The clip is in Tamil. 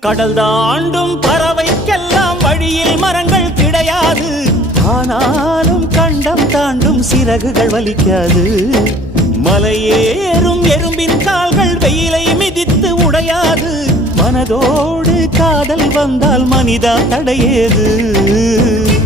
கடல் தாண்டும் பறவைக்கெல்லாம் வழியில் மரங்கள் கிடையாது. ஆனாலும் கண்டம் தாண்டும் சிறகுகள் வலிக்காது. மலையேறும் எறும்பின் கால்கள் வெயிலை மிதித்து உடையாது. மனதோடு காதல் வந்தால் மனிதா தடையேது.